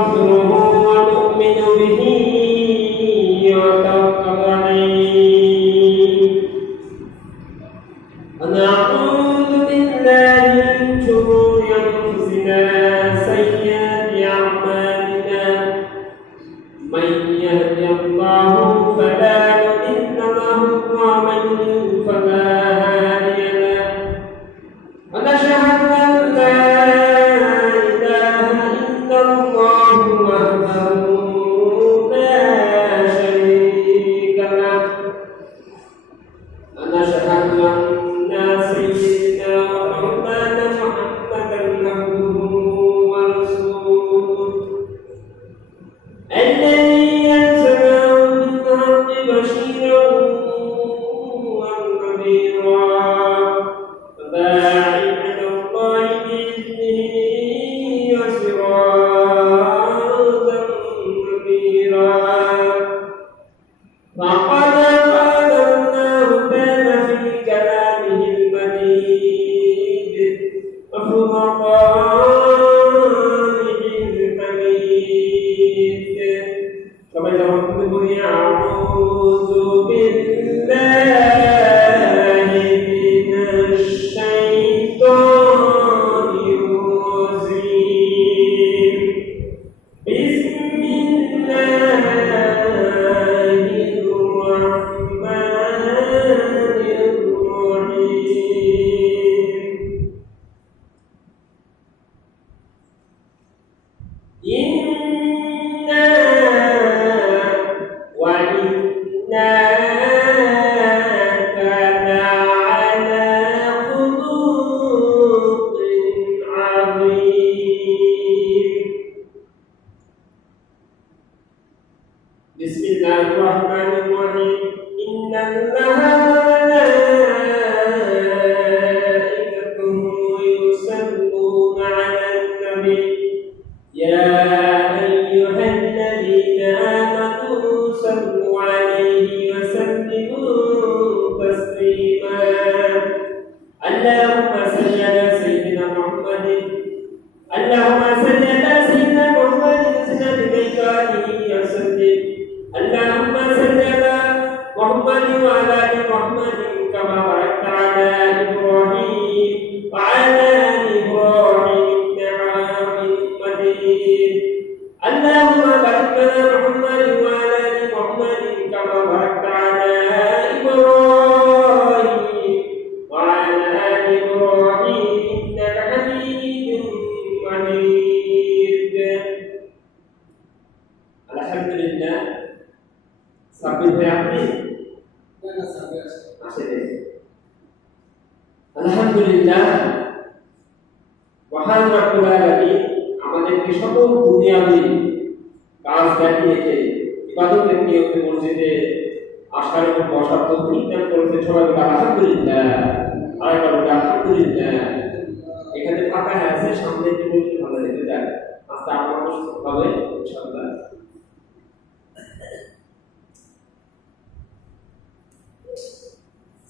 ونستغفره ونؤمن به ونتوكل عليه ونعوذ بالله من شرور أنفسنا سيئات أعمالنا من يهد الله فلا مضل له ومن يضلل فلا هادي له ونشهد أن لا إله إلا الله وحده لا شريك له ونشهد أن سيدنا ومولانا محمدا عبده ورسوله الذي أرسله بالحق بشيرا ونذيرا وداعيا إلى الله بإذنه وسراجا منيرا فقد قال الله تعالى في كلامه المجيد وفرقانه الحميد كما يقول أعوذ بالله من الشيطان الرجيم بسم الله الرحمن الرحيم إنا وإناك لعلى خلق عظيم بسم الله الرحمن الرحيم إن الله وملائكته يصلون على النبي يا أيها الذين آمنوا صلوا عليه وسلموا تسليما اللهم صل على سيدنا محمد اللهم صل على سيدنا محمد سنة بيقاته وسلم اللهم صل على محمد وعلى آل محمد كما باركت على إبراهيم وعلى آل إبراهيم اللهم بارك على محمد وعلى ال محمد كما باركت على ابراهيم وعلى ال ابراهيم انك حميد مجيد الحمد لله sambil berarti alhamdulillah মহান রব্বুল আলামিন আমাদেরকে সকল দুনিয়াবি কাজ দেখিয়েছে ইবাদতের নিয়তে মসজিদে আসার এবং বসার তৌফিক দান করেছে সবাই বলে আলহামদুলিল্লাহ আরেকবার বলে আলহামদুলিল্লাহ এখানে ফাঁকা আছে সামনে যে মসজিদ ভালো লেগে যায় আস্তে আপনাদের হবে ইনশাআল্লাহ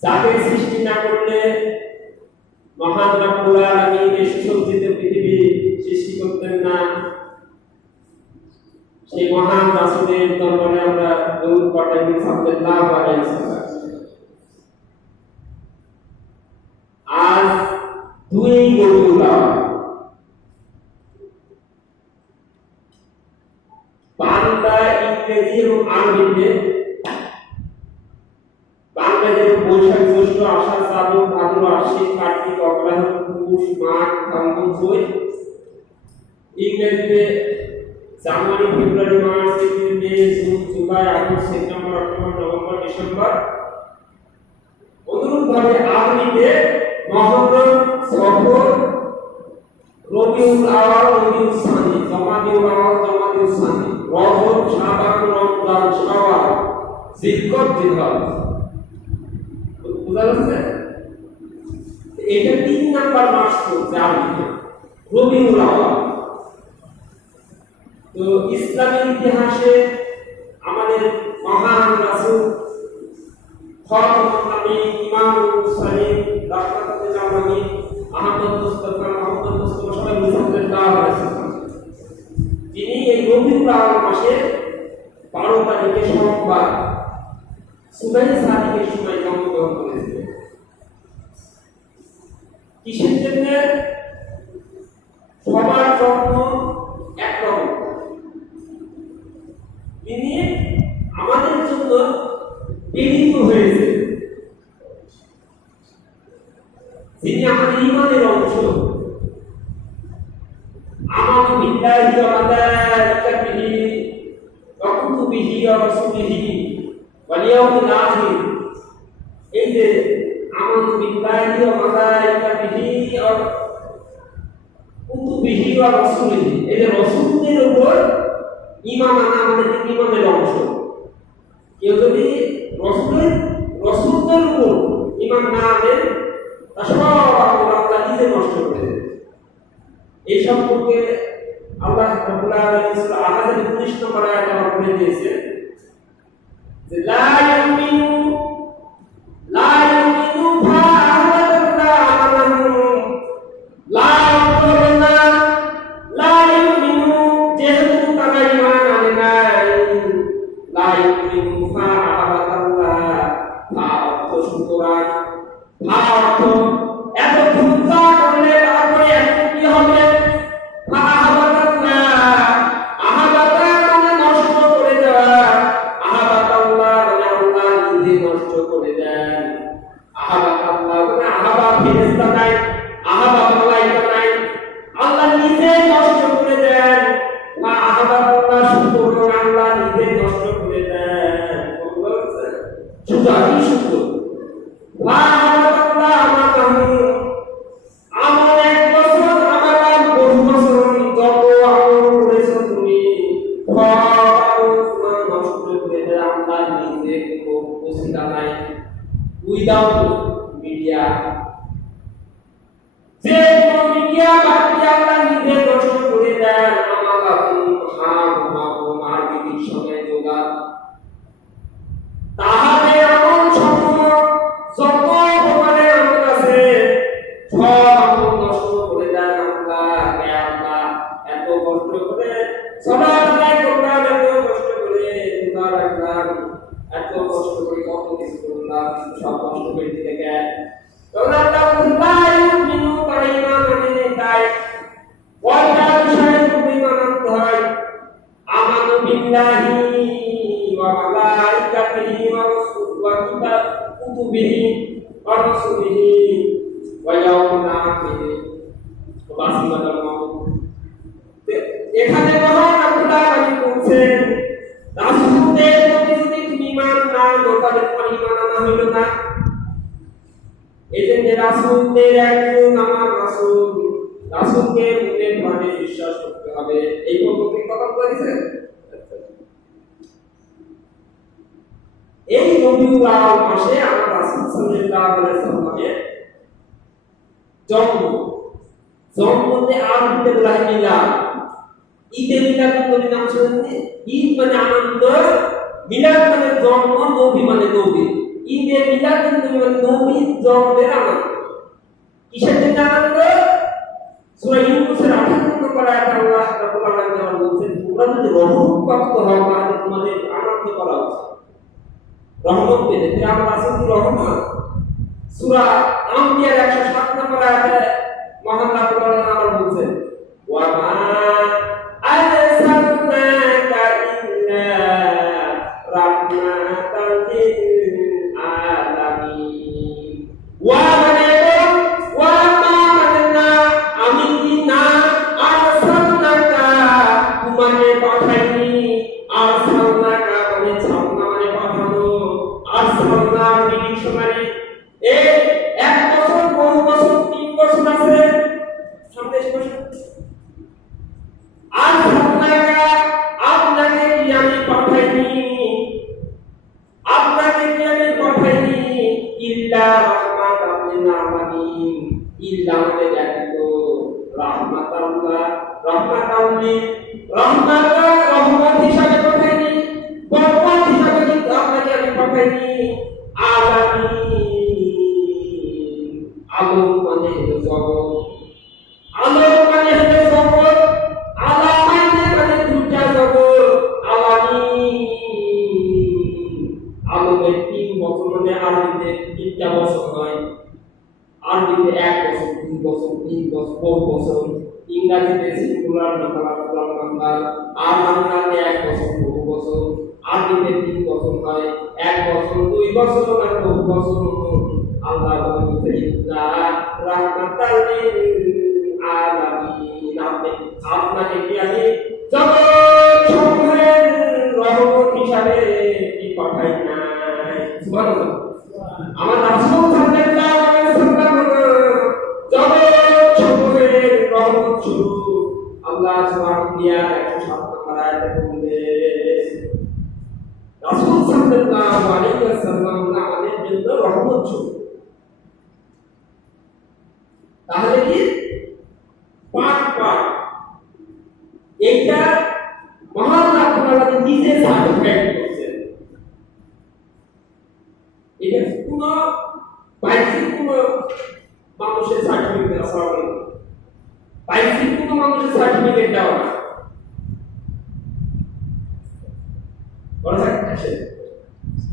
যাকে সৃষ্টি না করলে মহান রব্বুল আলামিন এই সুসজ্জিত পৃথিবী সৃষ্টি করতেন না সেই মহান রাসূলের দরবারে আমরা দরুদ পড়াই সাল্লাল্লাহু আলাইহি ওয়াসাল্লাম আজ দুই বন্ধুরা বাংলা ইংরেজি এবং আরবিতে বাংলাদেশের বৈশাখ জ্যৈষ্ঠ আষাঢ় শ্রাবণ ভাদ্র আশ্বিন কার্তিক অগ্রহায়ণ পুষ মাঘ ফাল্গুন চৈত ইংরেজিতে January February March April May June July August September October November December অনুরূপভাবে আরবিতে মুহররম সফর রবিউল আওয়াল রবিউল সানি জমাদিউল আওয়াল জমাদিউল সানি রজব শাবান রমজান শাওয়াল জিলকদ জিলহজ বুঝা যাচ্ছে এটা 3 নাম্বার মাস চলছে আরবিতে রবিউল আওয়াল তো ইসলামের ইতিহাসে আমাদের মহান রাসূল খাতামুন নবী ইমামুল মুরসালিন রাহমাতুল আলামিন আহমদ মুস্তাফা সবাই মুসলমান তিনি এই রবিউল আউয়াল মাসের 12 তারিখে সোমবার সুবাই সাদিকের সময় জন্মগ্রহণ করেছিলেন। কিসের জন্য? সবার জন্ম একরকম, তিনি আমাদের জন্য প্রেরিত হয়েছে, যিনি আমাদের ঈমানের অংশ। আমানু বিল্লাহি ওয়া মালাইকাতিহি ওয়া কুতুবিহি ওয়া রাসূলিহি ওয়াল ইয়াউমিল আখির। এই যে আমানু বিল্লাহি ওয়া মালাইকাতিহি ওয়া কুতুবিহি ওয়া রাসূলিহি, এই যে রাসূলদের উপর ঈমান আনা আমাদের ঈমানের অংশ। কেউ যদি রাসূলদের উপর ঈমান না আনে তা সব আল্লাহ নিজে নষ্ট করে দেবে। এই সম্পর্কে আল্লাহ রাব্বুল আলামিন সূরা আহজাবের 19 নম্বর আয়াতে আমরা বলে দিয়েছে যে লা ইউমিনু ফাআলাল্লাহ আমানুহু লা ইউমিনুনা লা ইউমিনু, যেহেতু তারা ঈমান আনে নাই, লা ইউমিনু ফাআলাল্লাহ অর্থ সুতরাং অর্থ এত চিন্তা করলে তারপরে এত কি হবে? Without media, যে মিডিয়া বাকিয়ালা নিজে নষ্ট করে দেন, আমাকে মার্কেটিং সঙ্গে যোগা তাহলে এমন সমূহ যত প্রকারে আমল আছে সব আমল নষ্ট করে দেন। আল্লাহ এত কষ্ট করে সবার করলাম, এত কষ্ট করে রাখলাম, এত কষ্ট করে কত কিছু করলাম, সব কষ্ট করে দিতে গেল। আমানু বিল্লাহি ওয়া মালাইকাতিহি ওয়া কুতুবিহি ওয়া রাসূলিহি ওয়া ইয়াউমিল আখির ওয়া বাসিমাতাল মাউত। এখানে মহান আল্লাহ বলছেন রাসূলদের প্রতি যদি তুমি ঈমান না আনো তাহলে তোমার ঈমান আনা হলো না। এজন্য রাসূলদের একজন আমার রাসূলকে মনে প্রাণে বিশ্বাস করতে হবে। এই পদ্ধতি কথা বলেছেন। এই রবিউল আউয়াল মাসে আমার রাসূল সাল্লাল্লাহু আলাইহি ওয়াসাল্লামের জন্মতে আরবিতে বলা হয় মিলাদ। ঈদে মিলাদ নবী নাম শুনেননি? ঈদ মানে আনন্দ, মিলাদ মানে জন্ম, নবী মানে নবী। ঈদে মিলাদ নবী মানে নবী জন্মের আনন্দ। কিসের জন্য আনন্দ? সূরা ইউনূসের 58 নম্বর আয়াতে আল্লাহ রাব্বুল আলামিন বলছেন, তোমরা যদি রহমত প্রাপ্ত হও তাহলে তোমাদের আনন্দ করা উচিত। রহমত পেতে আমার রাসূল কি রহমত? সূরা আম্বিয়ার 107 নম্বর আয়াতে মহান রাব্বুল আলামিন বলছেন, ওয়া মা আরসালনাকা ইল্লা রাহমাতাল লিল আলামিন। ওয়া মানে ওয়া মা মানে না, আমি কি না আরসালনাকা তোমাকে পাঠাইনি। আরসালনাকা মানে ছাপনা মানে পাঠানো, আরসালনা মানে মানে এই 1 বছর, বহু বছর, 3 বছর আছে সামনে বছর। আপনাকে কি আমি পাঠাইনি ইল্লা রাহমাতাল লিল আলামিন, ইল্লা মানে ব্যতীত, রাহমাতাল্লাহ রহমত হিসাবে বহু বছর, ইংরেজিতে সিঙ্গুলার নাম্বার, আর বাংলাতে 1 বছর বহু বছর, আরবিতে 3 বছর হয়, 1 বছর 2 বছর আর বহু বছর। আল্লাহ বলতে ইল্লা রাহমাতাল লিল আলামিন, আপনাকে কি আমি জগৎ সমূহের রহমত হিসাবে কি পাঠাই নাই? সুবহানাল্লাহ। আমার রাসূল সাল্লাল্লাহু আলাইহি ওয়াসাল্লাম জগৎ সমূহের রহমত স্বরূপ। আল্লাহ সুবহানাহু ওয়া তাআলা 107 নম্বর আয়াতে বললেন রাসূল সাল্লাল্লাহু আলাইহি ওয়াসাল্লাম আমাদের জন্য রহমত স্বরূপ। তাহলে কি পাঠ এইটা মহান আল্লাহ নিজে সার্টিফাইড করেছেন। এটা কোন বাইরে কোন মানুষের সার্টিফিকেট দেওয়া হয় না, বাইরে কোন মানুষের সার্টিফিকেট দেওয়া না। বড় আছে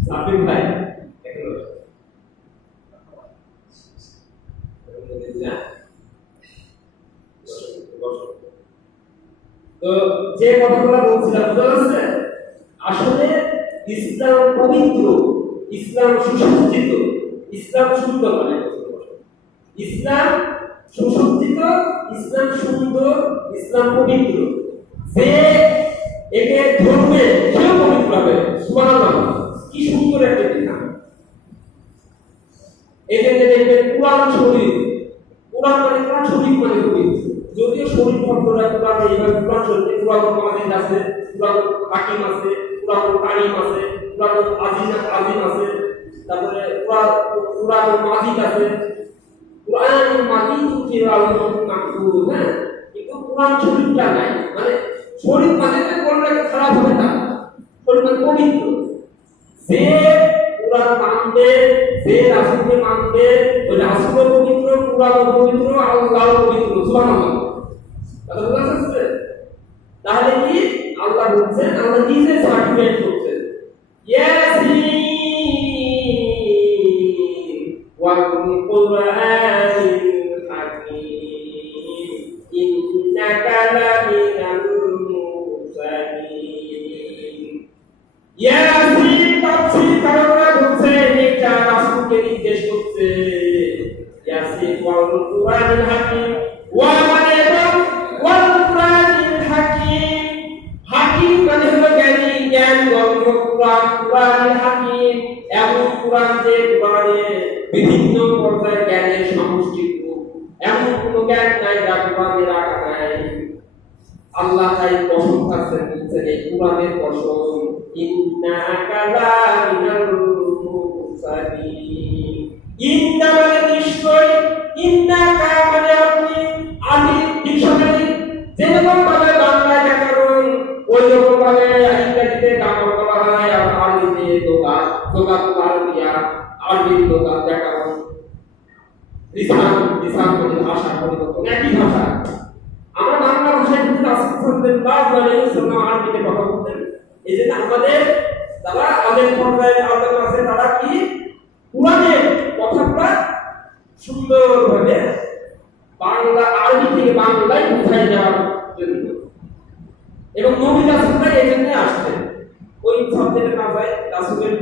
সার্টিফিকেট ভাই এখন তো যে কথাগুলো বলছিলাম বুঝতে পারছেন? আসলে ইসলাম পবিত্র, ইসলাম সুসজ্জিত, ইসলাম সুন্দর, মানে ইসলাম সুসজ্জিত, ইসলাম সুন্দর, ইসলাম পবিত্র। যে একে ধরবে সেও পবিত্র হবে। সুবহানাল্লাহ, কি সুন্দর একটা বিধান। এই যে দেখবেন কুরআন শরীফ, কুরআন মানে কোরআন শরীফ মানে পবিত্র। যদিও শরীফ শব্দটা কোরআনে এইভাবে কুরআন শরীফে কুরআন মাজিদ আছে, কুরআন হাকিম আছে, কুরআন কারীম আছে, কুরআন আজিম আছে, তারপরে কুরআন মাজিদ আছে, কুরআন মাজিদ কিরাআতুন মাকতুব, হ্যাঁ, কিন্তু কুরআন শরীফটা নাই। মানে শরীফ মানে কোনটা খারাপ হবে না, শরীফ মানে পবিত্র। যে কুরআন মানবে, যে রাসূলকে মানবে, ওই রাসূলও পবিত্র, কুরআনও পবিত্র, আল্লাহও পবিত্র। সুবহানাল্লাহ। তাহলে কি আল্লাহ বলছেন, আল্লাহ নিজে সার্টিফাইড করছেন, ইয়াসিন ওয়াল কুরআনিল হাকীম ইন্নাকা লামিনাল মুরসালিন। ইয়াসিন তাফসীর কারণরা বলছে এটা রাসূলকে নির্দেশ করছে। ইয়াসিন ওয়াল কুরআনিল হাকীম, ওয়া মানে ওয়াল কুরআনিল হাকীম, হাকীম মানে হলো জ্ঞানী, জ্ঞান গর্ভ কুরআন, কুরআনিল হাকীম এমন কুরআন যে কুরআনে বিভিন্ন পর্যায়ে জ্ঞানের সমষ্টি। এমন কোন জ্ঞান নাই যা কুরআনে রাখা নাই। আল্লাহ তাই কসম খাচ্ছেন, বলছেন এই কুরআনের কসম, ইন্নাকা লামিনাল মুরসালিন। ইন্না মানে নিশ্চয়, ইন্নাকা মানে আপনি, আমি ডিকশনারি যেরকম ভাবে বাংলায় ব্যাকরণ ওই রকম ভাবে ইংরেজিতে ব্যাকরণ বলা হয়, আর আরবিতে দোকান আরবিয়া, আরবি দোকান ব্যাকরণ, লিসান মানে ভাষা পরিবর্তন, একই ভাষা। আমরা বাংলা ভাষায় কিন্তু রাসূল সাল্লাল্লাহু আলাইহি ওয়াসাল্লাম আরবিতে কথা বলতেন। এজন্য আমাদের যারা আলেম পর্যায়ে আলেম আছে তারা কি কুরআনের কথাগুলো সুন্দরভাবে বাংলা আরবি থেকে বাংলায় বুঝাই দেওয়ার জন্য, এবং নবী রাসূলরা এই জন্য আসতেন। ওই সাবজেক্টে না যায়, রাসূলের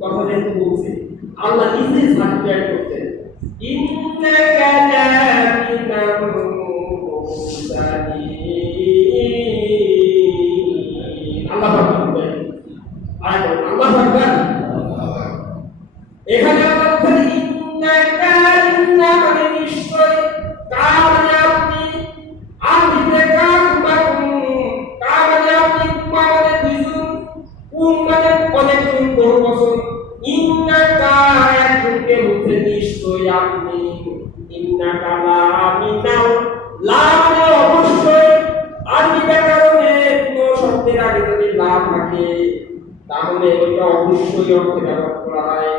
কথা যেহেতু বলছি, আল্লাহ নিজে সার্টিফাইড করতেন, ইন্নাকা লামিনাল মুরসালিন। আল্লাহ বলেন, আল্লাহ আকবার। এখানে আল্লাহ বলেন ইন্নাকা, ইন্না মানে নিশ্চয়, কা মানে আপনি, আরবিতে কাকুম, কা মানে আপনি, কুমা মানে দুইজন, কুম মানে অনেকজন, বহু বছর, ইন্নাকা একজনকে বলতে নিশ্চয় আপনি, ইন্নাকা লামিনাল, লা মানে অবশ্যই। আরবি ব্যাকরণে কোন শব্দের আগে যদি লা থাকে তাহলে ওটা অবশ্যই অর্থে ব্যবহার করা হয়।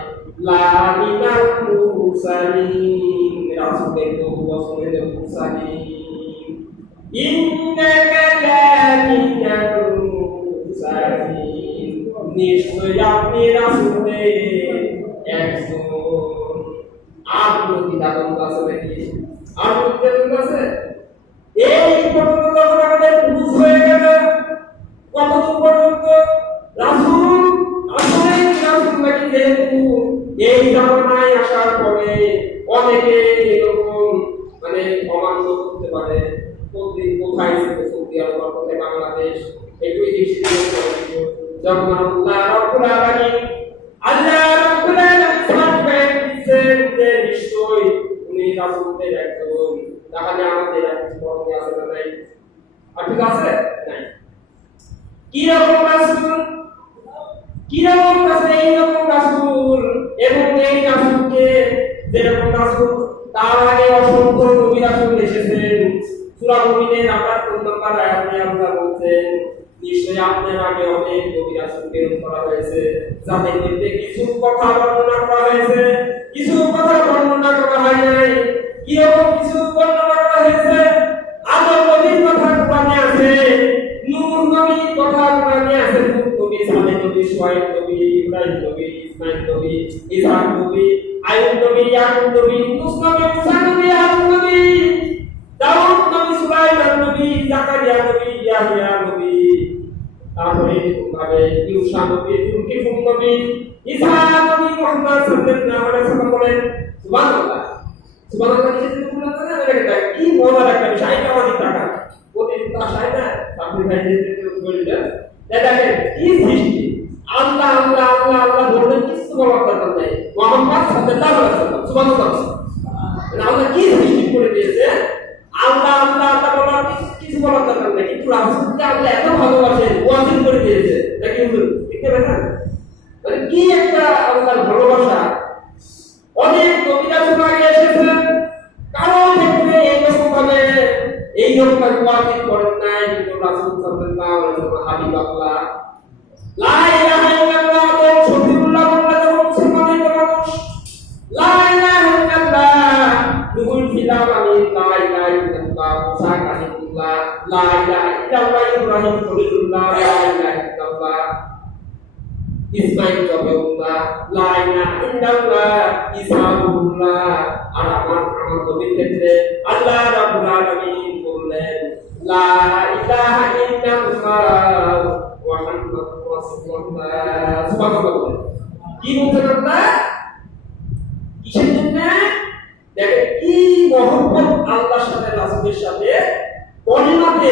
লামিনাল মুরসালিন, রাসূলের বহু বছরের মুরসালিন। ইন্নাকা লামিনাল মুরসালিন, নিশ্চয় আপনি রাসূলের একজন। আর কোনো দ্বিধাদ্বন্দ্ব আছে নাকি? আর কোনো দ্বিধাদ্বন্দ্ব আছে? এই পর্যন্ত যখন আমাদের বুঝ হয়ে গেল, কতদূর পর্যন্ত রাসূল আসলে রাসূল নাকি, যেহেতু এই জামানায় আসার পরে অনেকে এরকম মানে অমান্য করতে পারে, কোথায় ছিল সৌদি আরব, কোথায় বাংলাদেশ, একটু এদিক সেদিক যখন আল্লাহ রাব্বুল আলামিন সার্টিফিকেট দিচ্ছেন যে নিশ্চয়ই উনি রাসূলদের একজন, তাহলে আমাদের আর কিছু প্রবলেম আছে না? নাই। আর ঠিক আছে? নাই। কিরকম রাসূল, কিরকম রাসূল, এইরকম রাসূল, এবং এই রাসূলকে যেরকম রাসূল তার আগে অসংখ্য নবী রাসূল এসেছেন। সূরা মুমিনের ৭৮ নম্বর আয়াতে আল্লাহ বলছেন, নিশ্চয়ই আপনার আগে অনেক নবী রাসূল প্রেরণ করা হয়েছে, যাদের মধ্যে কিছু কথা বর্ণনা করা হয়েছে, কিছু কথা বর্ণনা করা হয় নাই। কিরকম কিছু বর্ণনা করা হয়েছে? আদম নবীর কথা কোরআনে আছে, নূহ নবীর কথা কোরআনে আছে, নূহ নবী, সালেহ নবী, শুআয়ব নবী, ইব্রাহিম নবী, ইসমাঈল নবী, ইসহাক নবী, আইয়ুব নবী, ইয়াকুব নবী, ইউনূস নবী, মূসা নবী, হারুন নবী, দাউদ নবী, সুলাইমান নবী, জাকারিয়া নবী, ইয়াহইয়া নবী, তারপরে ভাবে ইউসা নবী, যুলকিফল নবী, ঈসা নবী, মুহাম্মদ সাল্লাল্লাহু আলাইহি ওয়াসাল্লাম বলেন সুবহানাল্লাহ। সুবহানাল্লাহ কি মজার একটা বিষয়, আমাদের টাকা প্রতিদিন তো আসায় না, আপনি ভাইদের বললেন দেখেন কি সৃষ্টি, আল্লাহ আল্লাহ আল্লাহ আল্লাহ বললেন, কিছু বলার দরকার নাই, মুহাম্মদ সাল্লাল্লাহু আলাইহি ওয়াসাল্লাম সুবহানাল্লাহ। আল্লাহ কি সৃষ্টি করে দিয়েছে, আল্লাহ আল্লাহ আল্লাহ বলার কিছু বলার দরকার নাই, কিন্তু রাসূলকে আল্লাহ এত ভালোবাসেন, ওয়াজিব করে দিয়েছে নাকি হুজুর? ঠিক না? মানে কি একটা আল্লাহর ভালোবাসা। অনেক নবী রাসূল আগে এসেছেন, কারণ ক্ষেত্রে এইরকম ভাবে এইরকম ওয়াজিব করেন নাই, কিন্তু রাসূল সাল্লাল্লাহু আলাইহি ওয়াসাল্লাম হাবিবাল্লাহ, লা ইলাহা ইল্লাল্লাহ শফিউল্লাহ বললেন মুসলমানের মানুষ, লা ইলাহা ইল্লাল্লাহ রুহুল ফিলাম আমি, লা ইলাহা ইল্লাল্লাহ মুসা কালিমুল্লাহ, লা ইলাহা ইল্লাল্লাহ ইব্রাহিম খলিলুল্লাহ, লা ইলাহা ইল্লাল্লাহ ইসমাঈল জবিউল্লাহ, লা ইলাহা ইল্লাল্লাহ ইসহাকুল্লাহ। আর আমার নবীর ক্ষেত্রে আল্লাহ রাব্বুল আলামিন বললেন, লা ইলাহা ইল্লাল্লাহ মুহাম্মাদুর রাসূলুল্লাহ। সুবহানাল্লাহ। কি বলছেন আল্লাহ? কিসের জন্য? দেখেন কি মহব্বত আল্লাহর সাথে, রাসূলের সাথে, পরিমাপে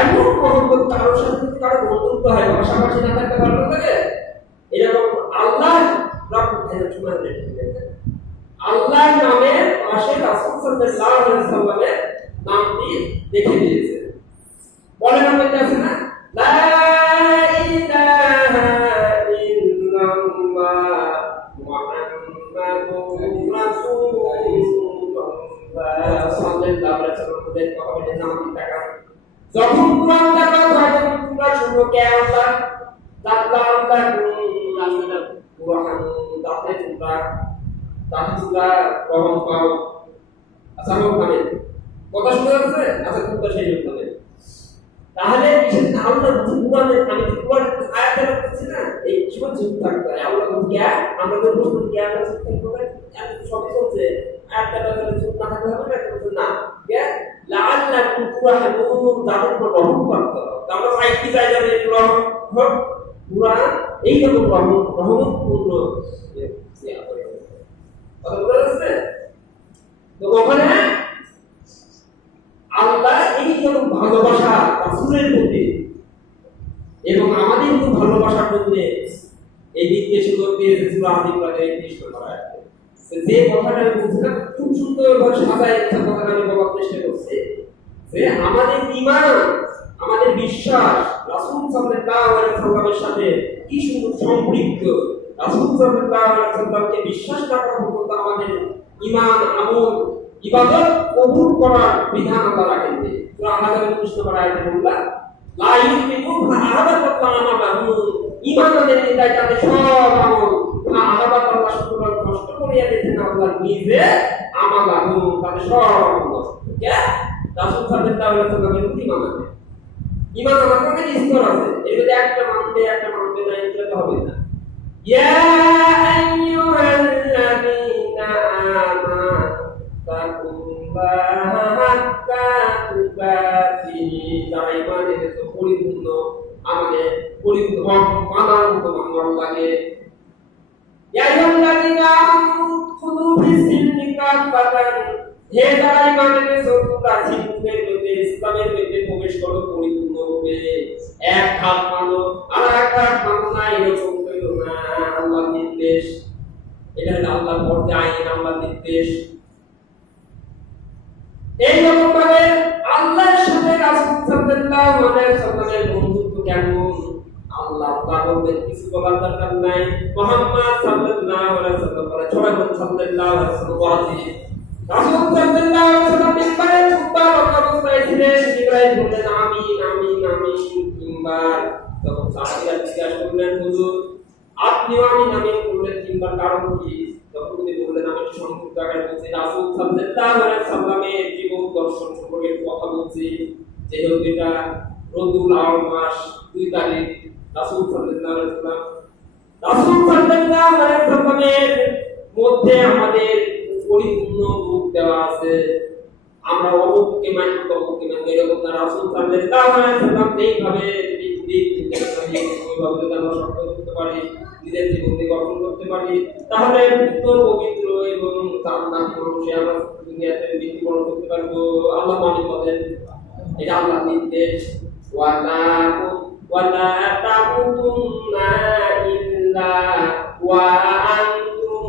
এমন মহব্বত, কারোর সাথে যদি কারো বন্ধুত্ব হয়, পাশাপাশি না থাকতে ভালো লাগে, এরকম আল্লাহ আল্লাহ নামের পাশে রাসূল সাল্লাল্লাহু আলাইহি ওয়াসাল্লামের নামটি লিখে দিয়েছে। বলেন আমাদের আছে না, লা ইলাহা ইল্লাল্লাহ মুহাম্মাদুর রাসূলুল্লাহ সাল্লাল্লাহু আলাইহি ওয়াসাল্লামের কথা নামটি টাকা যখন কুরআন দেখা হয়, তখন তোমরা শুনো কে আল্লাহ তাআলা আল্লাহ রাসূলের কুরআন তাতে তোমরা গ্রহণ পাও। আচ্ছা ওখানে কথা শুনে যাচ্ছে, আচ্ছা তোমরা সেই জন্য তাহলে বিশেষ আল্লাহ কুরআনের, আমি কুরআন আয়াত পড়ছি না, এই জীবন চুপ থাকতে হয়, আল্লাহ জ্ঞান, আমাদের প্রশ্ন জ্ঞান আছে করবে, এত সবই চলছে, আয়াতটা চুপ না থাকতে হবে না, জ্ঞান লাআল্লাকুম তুরহামুন, তাদের উপর রহম করতে হবে। আমরা চাই কি চাই যাবে রহম হোক, কুরআন এইরকম রহমতপূর্ণ কথা বলা যাচ্ছে। তো ওখানে আল্লাহ এইরকম ভালোবাসা রাসূলের প্রতি এবং আমাদের খুব ভালোবাসার জন্য এই নির্দেশ দিয়েছে সূরা আল-ইমরানের ৩০ নম্বর আয়াতে। যে কথাটা আমি বলছিলাম খুব সুন্দরভাবে সাজায় কথাটা আমি বলার চেষ্টা করছি যে আমাদের ঈমান, আমাদের বিশ্বাস রাসূল সাল্লাল্লাহু আলাইহি ওয়াসাল্লামের সাথে কি সুন্দর সম্পৃক্ত। রাসূল সাল্লাল্লাহু আলাইহি ওয়াসাল্লামকে বিশ্বাস করা পর্যন্ত আমাদের ঈমান, আমল, ইবাদত কবুল করার বিধান আল্লাহ রাখেন। সূরা আল-হাজর ২৯ নম্বর আয়াতে বললেন, লা ইউমিনু আহাদাতুল্লাহ আমাহু, ঈমানের নিদায় তাদের সব আমল আহাদাতুল্লাহ শুকর নষ্ট করিয়া দিয়েছেন আল্লাহ নিজে, আমাহু তাদের সব আমল নষ্ট। কে? রাসূল সাল্লাল্লাহু আলাইহি ওয়াসাল্লামের প্রতি ঈমান আছে। ঈমান আমার অনেক স্তর আছে, এর মধ্যে একটা মানবে না, এটা তো হবে না। ইয়া আইয়ুহাল্লাযীনা তাকুল্লাহা হাক্কা তুকাতিহি, যারা ঈমান এনেছে পরিপূর্ণ আমাদের পরিপূর্ণ হক মানার মতো মানার লাগে। ইয়া আইয়ুহাল্লাযীনা আমানু খুযু ফিস-সিলমি কাফাতান, হে যারা ঈমান এনেছে তোমরা সিলমের মধ্যে ইসলামের মধ্যে প্রবেশ করো পরিপূর্ণরূপে। এক হাত মানো আর এক হাত মানো না, এরকম করো না। আল্লাহর নির্দেশ, এটা হলো আল্লাহর পথে আইন, আল্লাহর নির্দেশ। এইরকম ভাবে আল্লাহর সাথে রাসূল সাল্লাল্লাহু আলাইহি ওয়াসাল্লামের বন্ধুত্ব কেমন, আল্লাহ বলবেন, কিছু বলার দরকার নাই। মুহাম্মদ সাল্লাল্লাহু আলাইহি ওয়াসাল্লাম বলে, সবাই বলেন সাল্লাল্লাহু আলাইহি ওয়াসাল্লাম। রাসূল সাল্লাল্লাহু আলাইহি ওয়াসাল্লাম মিম্বারে খুতবা অবস্থায় ছিলেন, জিবরাইল বললেন আমিন আমিন আমিন তিনবার। তখন সাহাবীরা জিজ্ঞাসা করলেন, হুজুর আপনিও আমিন আমিন বললেন তিনবার, কারণ কি? তখন তিনি বললেন, আমি সংক্ষিপ্ত আকারে বলছি, রাসূল সাল্লাল্লাহু আলাইহি ওয়াসাল্লামের জীবন দর্শন সম্পর্কে কথা বলছি। যেহেতু এটা রবিউল আউয়াল মাস 2 তারিখ, রাসূল সাল্লাল্লাহু আলাইহি ওয়াসাল্লামের মধ্যে আমাদের পরিপূর্ণ রূপ দেওয়া আছে। আমরা অমুককে মানি তমুককে মানি, এরকম না। রাসূল সাল্লাল্লাহু আলাইহি ওয়াসাল্লাম এইভাবে ওইভাবে যদি আমরা শক্ত করতে পারি, নিজের জীবনকে গঠন করতে পারি, তাহলে উত্তর পবিত্র এবং জান্নাতি মানুষে আমরা দুনিয়াতে মৃত্যুবরণ করতে পারবো। আল্লাহ মালিক বলেন, এটা আল্লাহর নির্দেশ, ওয়ালা তামুতুন্না ইল্লা ওয়া আনতুম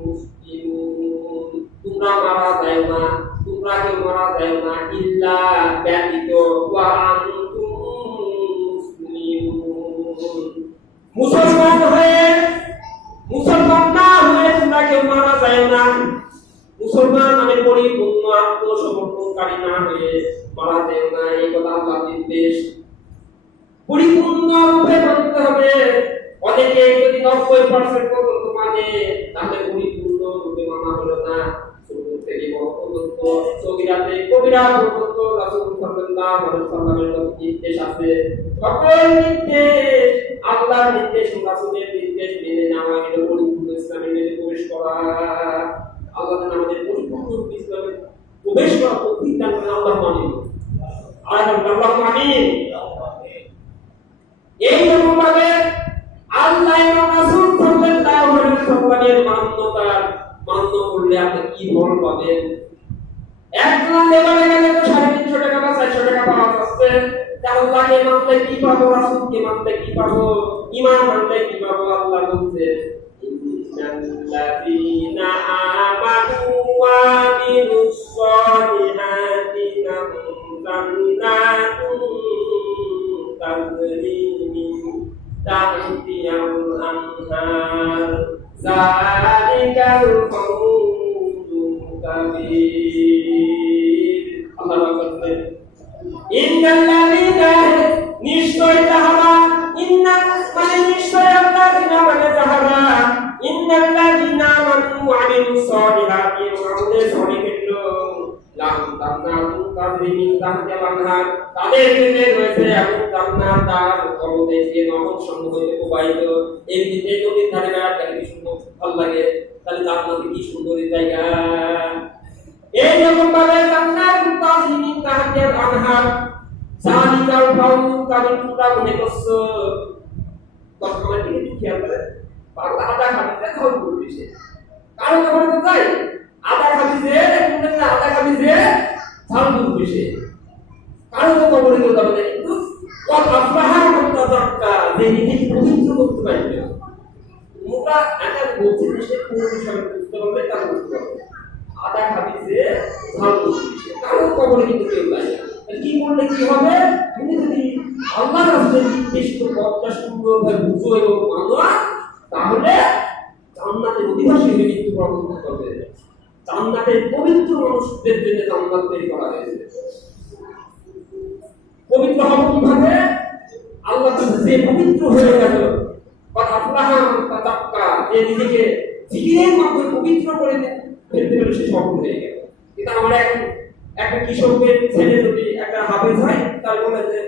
মুসলিমুন, তোমরা মারা যায় না, তোমরা কেউ মারা যায় না, ইল্লা ব্যতীত, ওয়া আনতুম মুসলিমুন, মুসলমান হয়ে, মুসলমান না হয়ে তোমরা কেউ মারা যায় না। মুসলমান নামে পরিপূর্ণ আত্মসমর্পণকারী না হয়ে মারা যায় না, এই কথা আল্লাহর নির্দেশ। পরিপূর্ণ রূপে মানতে হবে। অনেকে যদি 90% পর্যন্ত মানে, তাহলে পরিপূর্ণ রূপে মানা হলো না। ছোট থেকে বড় পর্যন্ত, সগীরাতে কবিরা পর্যন্ত রাসূল সাল্লাল্লাহু আলাইহি ওয়াসাল্লামের নির্দেশ আছে। সকল নির্দেশ আল্লাহর নির্দেশ, রাসূলের নির্দেশ মেনে নেওয়া, এটা পরিপূর্ণ ইসলামের মধ্যে প্রবেশ করা। আল্লাহ যেন আমাদের পরিপূর্ণ ইসলামে প্রবেশ করা তৌফিক দান করেন। আল্লাহু আমিন। আল্লাহু আমিন। এই রকম ভাবে আল্লাহ এবং রাসূল সাল্লাল্লাহু আলাইহি ওয়াসাল্লামের মান্য করলে আপনি কি ফল পাবেন? একজন লেবারে গেলে তো 350 টাকা বা 400 টাকা পাওয়া যাচ্ছে। আল্লাহকে মানলে কি পাবো, রাসূলকে মানলে কি পাবো, ঈমান মানলে কি পাবো? আল্লাহ বলছেন, ইন্নাল্লাযীনা আমানু ওয়া আমিলুস সলিহাতি লাহুম জান্নাতুন তাজরি মিন তাহতিহাল আনহার যালিকাল ফাওজুল কাবীর। আল্লাহ বলেন, ইন্নাল্লাযীনা, নিশ্চয় তাহারা, নিশ্চয় আল্লাযীনা মানে তাহারা, ইন্নাল্লাযীনা আমানু ওয়া আমিলুস সলিহাতি, আমাদের সলিহীন লাহুম জান্নাতুন তাজরি মিন তাহতিহাল আনহার, তাদের জন্য রয়েছে এমন জান্নাত তার তলদেশ দিয়ে নহর সমূহ হইতে প্রবাহিত। এমনিতে নদীর ধারে বেড়াতে কি সুন্দর, ভালো লাগে, তাহলে জান্নাতে কি সুন্দর জায়গা। এইরকম ভাবে জান্নাত তাজরি মিন তাহতিহাল আনহার যালিকাল ফাওজুল কাবীর, তোমরা মনে করছো তখন কি খেয়াল করে বাংলা আদা খাবিতে খাওয়া বলছে, কারণ আমরা তো যাই আদা খাবিছে, আদা খাবিছে ঝাল বলছে, কারণ তো কবরে কেউ যাবে না। কিন্তু আফলাহার মুতাযাক্কা, যে নিজেকে পবিত্র করতে পারবে, মোটা একটা বলছে সে কোন বিষয়ে বুঝতে পারবে, তা বুঝতে পারবে। আদা খাবিছে ঝাল বলছে, কারণ কবরে কিন্তু কেউ যায় না। কি করলে কি হবে? তুমি যদি আল্লাহর রাসূলের নির্দিষ্ট পথটা সুন্দরভাবে বুঝো এবং মানো, তাহলে জান্নাতের অধিবাসী হয়ে মৃত্যুবরণ করতে পারবে। জান্নাতের পবিত্র মানুষদের জন্য জান্নাত তৈরি করা হয়েছে। পবিত্র হব কিভাবে? আল্লাহ যে পবিত্র হয়ে গেল, আফলাহা মুতাযাক্কা, যে নিজেকে জিকিরের মাধ্যমে পবিত্র করে ফেলতে পারে, সে সফল হয়ে গেল। কিন্তু আমরা একটা কৃষকের ছেলে যদি একটা হাফেজ হয়, তার বলে যে